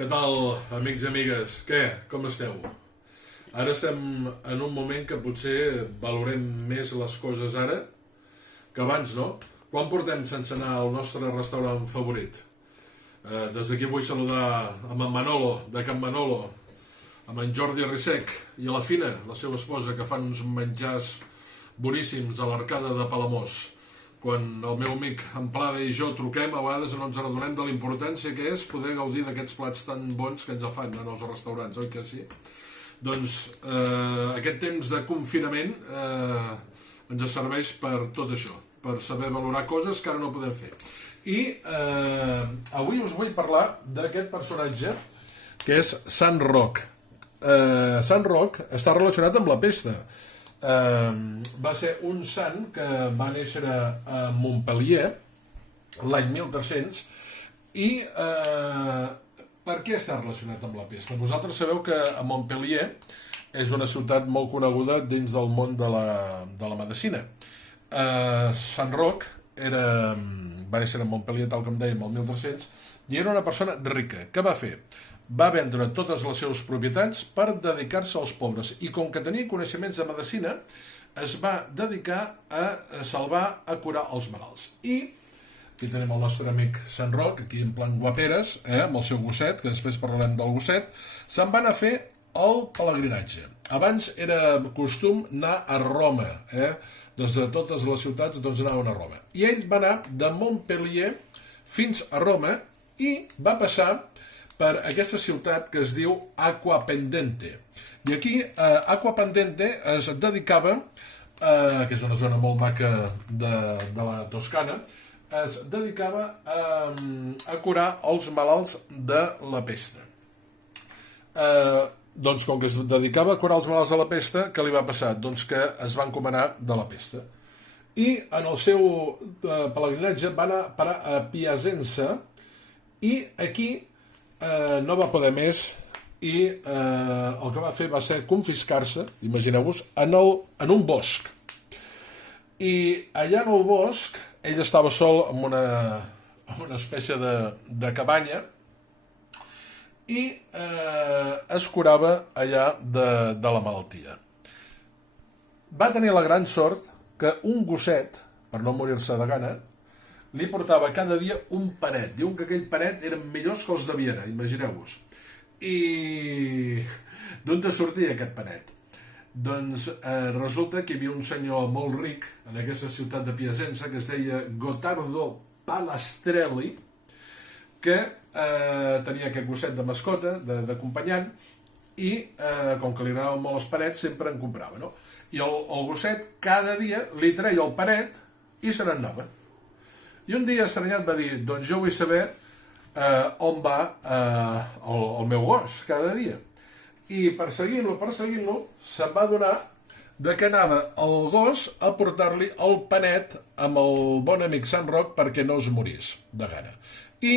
Què tal, amics i amigues? Què? Com esteu? Ara estem en un moment que potser valorem més les coses ara que abans, no? Quan portem sense anar al nostre restaurant favorit? Des d'aquí vull saludar amb en Manolo, de Can Manolo, amb en Jordi Rissec i a la Fina, la seva esposa, que fan uns menjars boníssims a l'Arcada de Palamós. Quan el meu amic Amplada i jo truquem, a vegades no ens adonem de la importància que és poder gaudir d'aquests plats tan bons que ens fan en els restaurants, oi que sí? Doncs aquest temps de confinament ens serveix per tot això, per saber valorar coses que ara no podem fer. I avui us vull parlar d'aquest personatge que és Sant Roc. Sant Roc està relacionat amb la pesta. Va ser un sant que va néixer a Montpellier l'any 1300 i per què està relacionat amb la pesta? Vosaltres sabeu que a Montpellier és una ciutat molt coneguda dins del món de la medicina. Sant Roc va néixer a Montpellier, tal com dèiem, el 1300, i era una persona rica. Què va fer? Va vendre totes les seves propietats per dedicar-se als pobres i com que tenia coneixements de medicina es va dedicar a salvar, a curar els malalts. I aquí tenim el nostre amic Sant Roc, aquí en plan guaperes, amb el seu gosset, que després parlarem del gosset. Se'n van a fer el pelegrinatge. Abans era costum anar a Roma, des de totes les ciutats anaven a Roma. I ell va anar de Montpellier fins a Roma i va passar per aquesta ciutat que es diu Acquapendente. I aquí, Acquapendente es dedicava, que és una zona molt maca de la Toscana, es dedicava a curar els malalts de la pesta. Doncs com que es dedicava a curar els malalts de la pesta, què li va passar? Doncs que es va encomanar de la pesta. I en el seu pelegrinatge va anar a parar a Piacenza i aquí no va poder més i el que va fer va ser confiscar-se, imagineu-vos, en un bosc. I allà en el bosc ell estava sol en una espècie de cabanya i es curava allà de la malaltia. Va tenir la gran sort que un gosset, per no morir-se de gana, li portava cada dia un panet. Diuen que aquell panet eren millors que els de Viena, imagineu-vos. I d'on te sortia aquest panet? Doncs resulta que hi havia un senyor molt ric en aquesta ciutat de Piacenza que es deia Gottardo Palastrelli, que tenia aquest gosset de mascota, d'acompanyant, i com que li agradaven molt els panets sempre en comprava, no? I el gosset cada dia li treia el panet i se n'anava. I un dia estranyat va dir, doncs jo vull saber on va el meu gos cada dia. I perseguint-lo, se'n va adonar que anava el gos a portar-li el panet amb el bon amic Sant Roc perquè no es morís de gana. I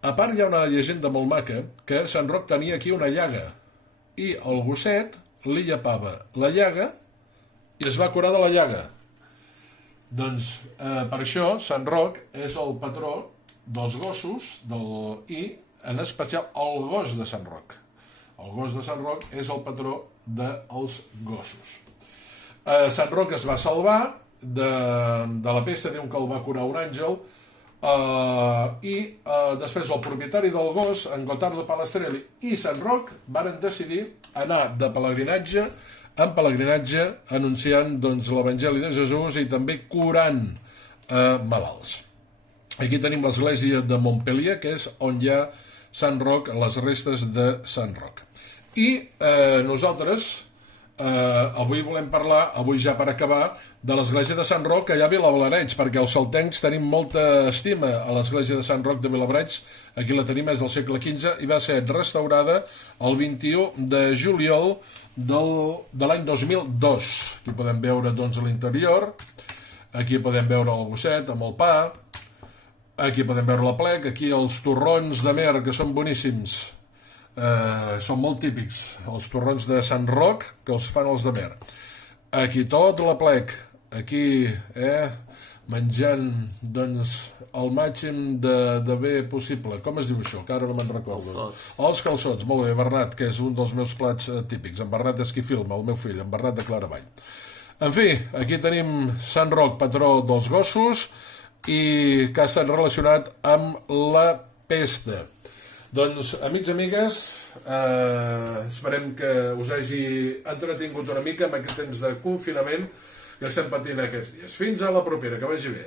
a part hi ha una llegenda molt maca que Sant Roc tenia aquí una llaga i el gosset li llepava la llaga i es va curar de la llaga. Doncs per això Sant Roc és el patró dels gossos i en especial el gos de Sant Roc. El gos de Sant Roc és el patró dels gossos. Sant Roc es va salvar de la pesta, diuen que el va curar un àngel, i després el propietari del gos, en Gottardo Palastrelli i Sant Roc varen decidir anar de pelegrinatge en pelegrinatge anunciant l'Evangeli de Jesús i també curant malalts. Aquí tenim l'església de Montpellier, que és on hi ha Sant Roc, les restes de Sant Roc. I nosaltres avui volem parlar, avui ja per acabar, de l'església de Sant Roc que hi ha a Vilablareix, perquè els saltencs tenim molta estima a l'església de Sant Roc de Vilablareix. Aquí la tenim, és del segle XV i va ser restaurada el 21 de juliol de l'any 2002. Aquí podem veure l'interior, aquí podem veure el gosset amb el pa, aquí podem veure la plec, aquí els torrons de mer que són boníssims, són molt típics, els torrons de Sant Roc que els fan els de mer. Aquí tot la plec, aquí menjant, doncs, el màxim de bé possible. Com es diu això? Que ara no me'n recordo. Els calçots, molt bé, Bernat, que és un dels meus plats típics. En Bernat d'Esquifilm, el meu fill, en Bernat de Claravall. En fi, aquí tenim Sant Roc, patró dels gossos, i que ha estat relacionat amb la pesta. Doncs, amics i amigues, esperem que us hagi entretingut una mica amb aquest temps de confinament que estem patint aquests dies. Fins a la propera, que vagi bé.